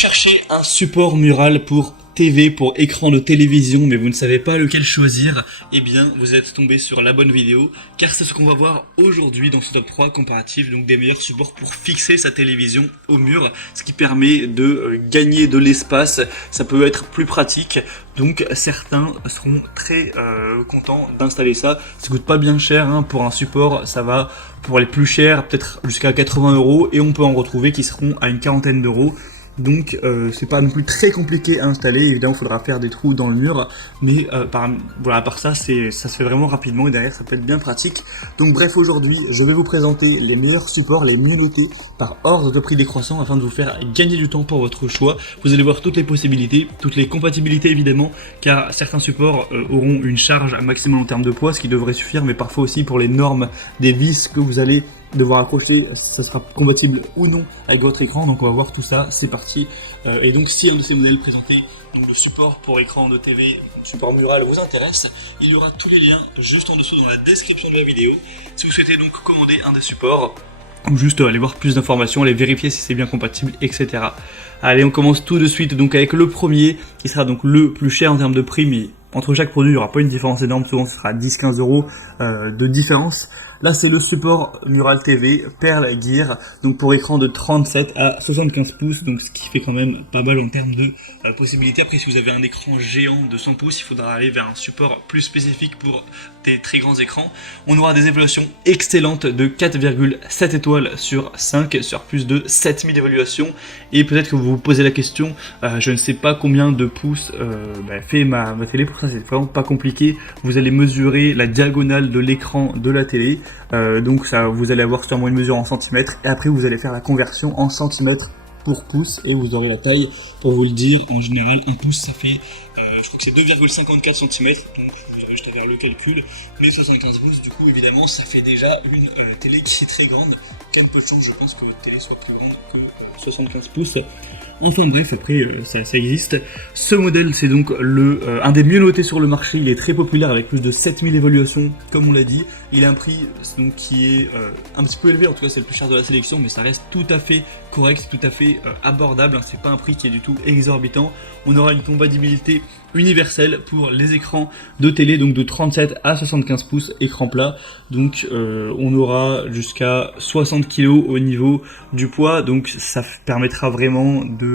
cherchez un support mural pour TV, pour écran de télévision, mais vous ne savez pas lequel choisir, eh bien vous êtes tombé sur la bonne vidéo, car c'est ce qu'on va voir aujourd'hui dans ce top 3 comparatif, donc des meilleurs supports pour fixer sa télévision au mur, ce qui permet de gagner de l'espace, ça peut être plus pratique, donc certains seront très contents d'installer ça. Ça coûte pas bien cher hein, pour un support, ça va pour les plus chers, peut-être jusqu'à 80 €, et on peut en retrouver qui seront à une quarantaine d'euros. Donc c'est pas non plus très compliqué à installer, évidemment il faudra faire des trous dans le mur, mais voilà, à part ça, ça se fait vraiment rapidement et derrière ça peut être bien pratique. Donc bref, aujourd'hui je vais vous présenter les meilleurs supports, les mieux notés par ordre de prix décroissant afin de vous faire gagner du temps pour votre choix. Vous allez voir toutes les possibilités, toutes les compatibilités évidemment, car certains supports auront une charge maximum en termes de poids, ce qui devrait suffire, mais parfois aussi pour les normes des vis que vous allez devoir accrocher, ça sera compatible ou non avec votre écran, donc on va voir tout ça, c'est parti. Et donc si un de ces modèles présentés, donc de support pour écran de TV, support mural vous intéresse, il y aura tous les liens juste en dessous dans la description de la vidéo, si vous souhaitez donc commander un des supports, ou juste aller voir plus d'informations, aller vérifier si c'est bien compatible, etc. Allez, on commence tout de suite donc avec le premier, qui sera donc le plus cher en termes de prix, mais entre chaque produit il n'y aura pas une différence énorme, souvent ce sera 10-15 € de différence. Là c'est le support Mural TV Pearl Gear, donc pour écran de 37 à 75 pouces, donc ce qui fait quand même pas mal en termes de possibilités. Après si vous avez un écran géant de 100 pouces, il faudra aller vers un support plus spécifique pour des très grands écrans. On aura des évaluations excellentes de 4,7 étoiles sur 5, sur plus de 7000 évaluations. Et peut-être que vous vous posez la question, je ne sais pas combien de pouces fait ma télé, pour ça c'est vraiment pas compliqué. Vous allez mesurer la diagonale de l'écran de la télé, donc ça, vous allez avoir sûrement une mesure en centimètres, et après vous allez faire la conversion en centimètres pour pouce, et vous aurez la taille pour vous le dire. En général, un pouce ça fait, je crois que c'est 2,54 cm, donc vous aurez juste à faire le calcul, mais 75 pouces, du coup évidemment ça fait déjà une télé qui est très grande. Quel peu de chance, je pense, que votre télé soit plus grande que 75 pouces. Enfin bref, après ça existe. Ce modèle c'est donc un des mieux notés sur le marché, il est très populaire avec plus de 7000 évaluations comme on l'a dit. Il a un prix donc, qui est un petit peu élevé, en tout cas c'est le plus cher de la sélection, mais ça reste tout à fait correct, tout à fait abordable, hein. C'est pas un prix qui est du tout exorbitant. On aura une compatibilité universelle pour les écrans de télé, donc de 37 à 75 pouces, écran plat, donc on aura jusqu'à 60 kg au niveau du poids, donc ça permettra vraiment de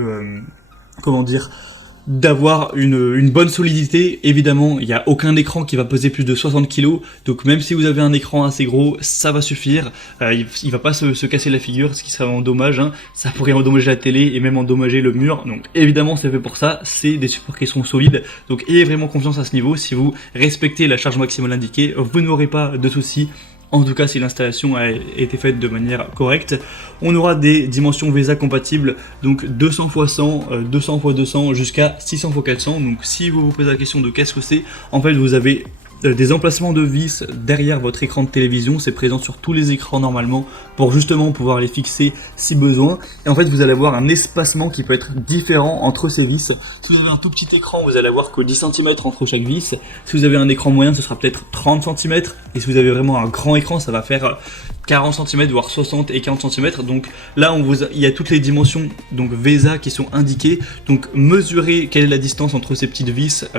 d'avoir une bonne solidité. Évidemment, il n'y a aucun écran qui va peser plus de 60 kg, donc même si vous avez un écran assez gros, ça va suffire. Il va pas se casser la figure, ce qui serait vraiment dommage, hein. Ça pourrait endommager la télé et même endommager le mur, donc évidemment c'est fait pour ça. C'est des supports qui sont solides, donc ayez vraiment confiance à ce niveau. Si vous respectez la charge maximale indiquée, vous n'aurez pas de soucis. En tout cas si l'installation a été faite de manière correcte. On aura des dimensions VESA compatibles, donc 200 x 100, 200 x 200 jusqu'à 600 x 400. Donc si vous vous posez la question de qu'est-ce que c'est, en fait vous avez des emplacements de vis derrière votre écran de télévision, c'est présent sur tous les écrans normalement pour justement pouvoir les fixer si besoin, et en fait vous allez avoir un espacement qui peut être différent entre ces vis. Si vous avez un tout petit écran, vous allez avoir que 10 cm entre chaque vis. Si vous avez un écran moyen, ce sera peut-être 30 cm, et si vous avez vraiment un grand écran, ça va faire 40 cm, voire 60 et 40 cm. Donc là il y a toutes les dimensions donc VESA qui sont indiquées, donc mesurez quelle est la distance entre ces petites vis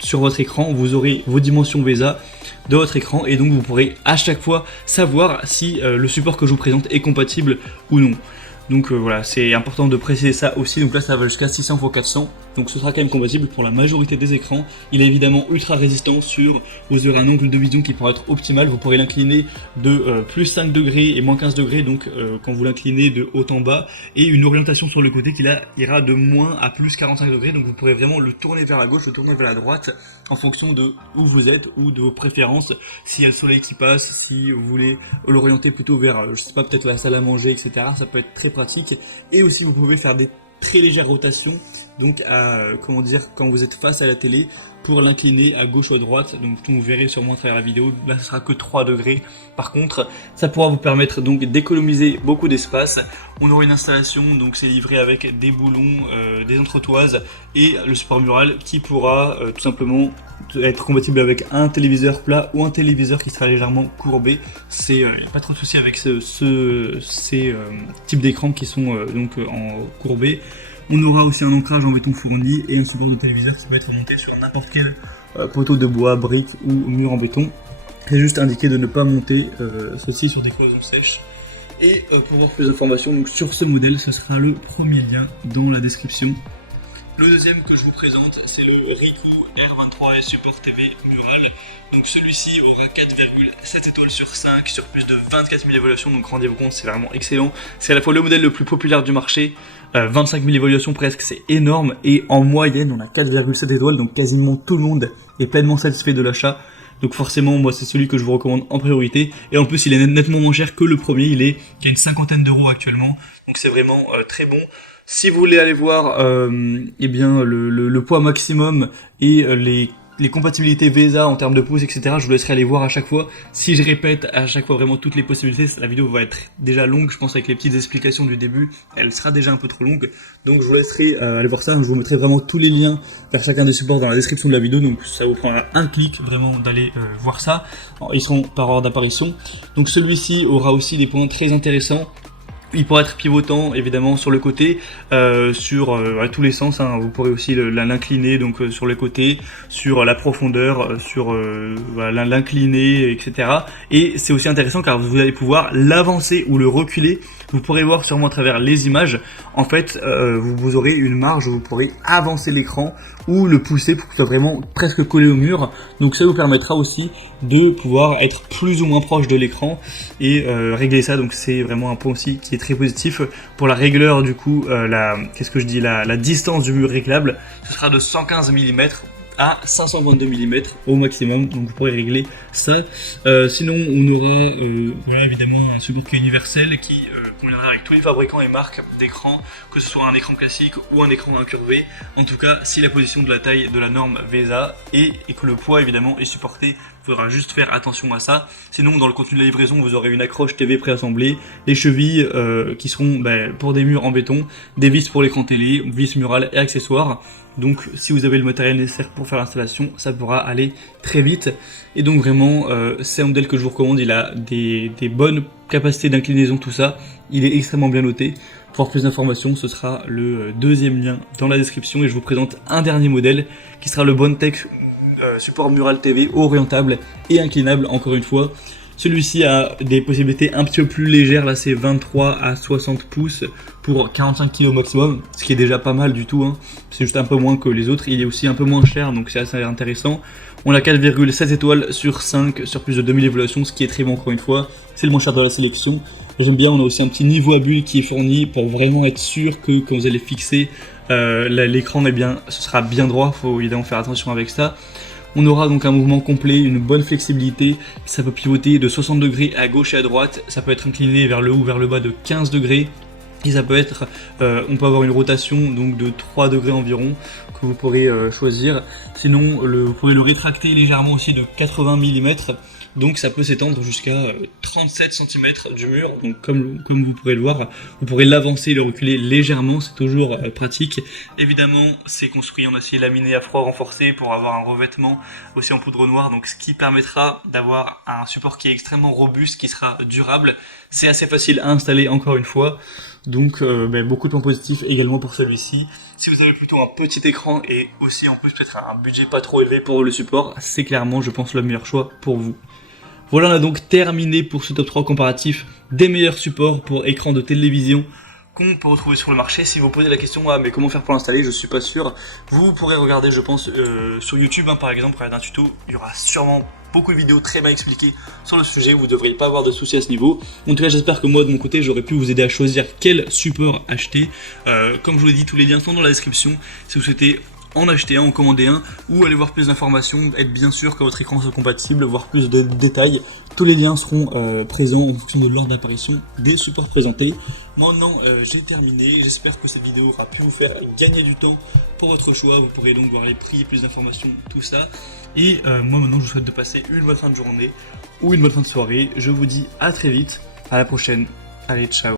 sur votre écran, vous aurez vos dimensions VESA de votre écran, et donc vous pourrez à chaque fois savoir si le support que je vous présente est compatible ou non. Donc voilà, c'est important de préciser ça aussi. Donc là ça va jusqu'à 600 x 400, donc ce sera quand même compatible pour la majorité des écrans. Il est évidemment ultra résistant, vous aurez un angle de vision qui pourra être optimal. Vous pourrez l'incliner de plus 5 degrés et moins 15 degrés, donc quand vous l'inclinez de haut en bas, et une orientation sur le côté qui là ira de moins à plus 45 degrés, donc vous pourrez vraiment le tourner vers la gauche, le tourner vers la droite en fonction de où vous êtes ou de vos préférences. S'il y a le soleil qui passe, si vous voulez l'orienter plutôt vers, je sais pas, peut-être la salle à manger, etc., ça peut être très pratique. Et aussi vous pouvez faire des très légères rotations, donc quand vous êtes face à la télé, pour l'incliner à gauche ou à droite. Donc vous verrez sûrement à travers la vidéo, là ce sera que 3 degrés. Par contre ça pourra vous permettre donc d'économiser beaucoup d'espace. On aura une installation, donc c'est livré avec des boulons, des entretoises et le support mural qui pourra tout simplement être compatible avec un téléviseur plat ou un téléviseur qui sera légèrement courbé. Il n'y a pas trop de soucis avec ces types d'écrans qui sont donc en courbé. On aura aussi un ancrage en béton fourni et un support de téléviseur qui peut être monté sur n'importe quel poteau de bois, brique ou mur en béton. C'est juste indiqué de ne pas monter ceci sur des cloisons sèches. Et pour voir plus d'informations donc sur ce modèle, ce sera le premier lien dans la description. Le deuxième que je vous présente, c'est le Ricoh R23S Support TV Mural. Donc celui-ci aura 4,7 étoiles sur 5 sur plus de 24 000 évaluations. Donc rendez-vous compte, c'est vraiment excellent. C'est à la fois le modèle le plus populaire du marché, 25 000 évaluations presque, c'est énorme. Et en moyenne, on a 4,7 étoiles, donc quasiment tout le monde est pleinement satisfait de l'achat. Donc forcément, moi c'est celui que je vous recommande en priorité. Et en plus, il est nettement moins cher que le premier, il est à une cinquantaine d'euros actuellement. Donc c'est vraiment très bon. Si vous voulez aller voir eh bien, le poids maximum et les compatibilités VESA en termes de pouces, etc., je vous laisserai aller voir à chaque fois. Si je répète à chaque fois vraiment toutes les possibilités, la vidéo va être déjà longue, je pense avec les petites explications du début, elle sera déjà un peu trop longue. Donc je vous laisserai aller voir ça, je vous mettrai vraiment tous les liens vers chacun des supports dans la description de la vidéo, donc ça vous prendra un clic vraiment d'aller voir ça. Alors, ils seront par ordre d'apparition. Donc celui-ci aura aussi des points très intéressants. Il pourra être pivotant évidemment sur le côté, à tous les sens, hein. Vous pourrez aussi l'incliner donc sur les côtés, sur la profondeur, sur l'incliner, etc. Et c'est aussi intéressant car vous allez pouvoir l'avancer ou le reculer. Vous pourrez voir sûrement à travers les images, en fait vous aurez une marge où vous pourrez avancer l'écran ou le pousser pour qu'il soit vraiment presque collé au mur. Donc ça vous permettra aussi de pouvoir être plus ou moins proche de l'écran et régler ça. Donc c'est vraiment un point aussi qui est très positif. Pour la régleur du coup, la distance du mur réglable, ce sera de 115 mm à 522 mm au maximum, donc vous pourrez régler ça. Sinon on aura évidemment un support qui est universel qui conviendra avec tous les fabricants et marques d'écran, que ce soit un écran classique ou un écran incurvé, en tout cas si la position de la taille de la norme VESA et que le poids évidemment est supporté. Il faudra juste faire attention à ça. Sinon, dans le contenu de la livraison, vous aurez une accroche TV préassemblée, les chevilles qui seront pour des murs en béton, des vis pour l'écran télé, vis murales et accessoires. Donc, si vous avez le matériel nécessaire pour faire l'installation, ça pourra aller très vite. Et donc, vraiment, c'est un modèle que je vous recommande. Il a des bonnes capacités d'inclinaison, tout ça. Il est extrêmement bien noté. Pour avoir plus d'informations, ce sera le deuxième lien dans la description. Et je vous présente un dernier modèle qui sera le Bondtech support Mural TV orientable et inclinable encore une fois. Celui-ci a des possibilités un petit peu plus légères, là c'est 23 à 60 pouces pour 45 kg maximum, ce qui est déjà pas mal du tout, hein. C'est juste un peu moins que les autres, il est aussi un peu moins cher donc c'est assez intéressant. On a 4,7 étoiles sur 5 sur plus de 2000 évaluations, ce qui est très bon encore une fois, c'est le moins cher de la sélection. J'aime bien, on a aussi un petit niveau à bulle qui est fourni pour vraiment être sûr que quand vous allez fixer l'écran, eh bien, ce sera bien droit, il faut évidemment faire attention avec ça. On aura donc un mouvement complet, une bonne flexibilité, ça peut pivoter de 60 degrés à gauche et à droite, ça peut être incliné vers le haut ou vers le bas de 15 degrés. Et ça peut être, on peut avoir une rotation donc de 3 degrés environ que vous pourrez choisir. Sinon, vous pouvez le rétracter légèrement aussi de 80 mm. Donc ça peut s'étendre jusqu'à 37 cm du mur, donc comme vous pourrez le voir, vous pourrez l'avancer et le reculer légèrement, c'est toujours pratique. Évidemment, c'est construit en acier laminé à froid renforcé pour avoir un revêtement aussi en poudre noire, donc ce qui permettra d'avoir un support qui est extrêmement robuste, qui sera durable. C'est assez facile à installer encore une fois, donc beaucoup de points positifs également pour celui-ci. Si vous avez plutôt un petit écran et aussi en plus peut-être un budget pas trop élevé pour le support, c'est clairement je pense le meilleur choix pour vous. Voilà, on a donc terminé pour ce top 3 comparatif des meilleurs supports pour écran de télévision qu'on peut retrouver sur le marché. Si vous posez la question, mais comment faire pour l'installer, je suis pas sûr. Vous pourrez regarder, je pense, sur YouTube, par exemple, regarder un tuto. Il y aura sûrement beaucoup de vidéos très bien expliquées sur le sujet. Vous ne devriez pas avoir de soucis à ce niveau. En tout cas, j'espère que moi, de mon côté, j'aurais pu vous aider à choisir quel support acheter. Comme je vous l'ai dit, tous les liens sont dans la description. Si vous souhaitez en acheter un, en commander un, ou aller voir plus d'informations, être bien sûr que votre écran soit compatible, voir plus de détails. Tous les liens seront présents en fonction de l'ordre d'apparition des supports présentés. Maintenant, j'ai terminé. J'espère que cette vidéo aura pu vous faire gagner du temps pour votre choix. Vous pourrez donc voir les prix, plus d'informations, tout ça. Et moi maintenant, je vous souhaite de passer une bonne fin de journée ou une bonne fin de soirée. Je vous dis à très vite, à la prochaine. Allez, ciao.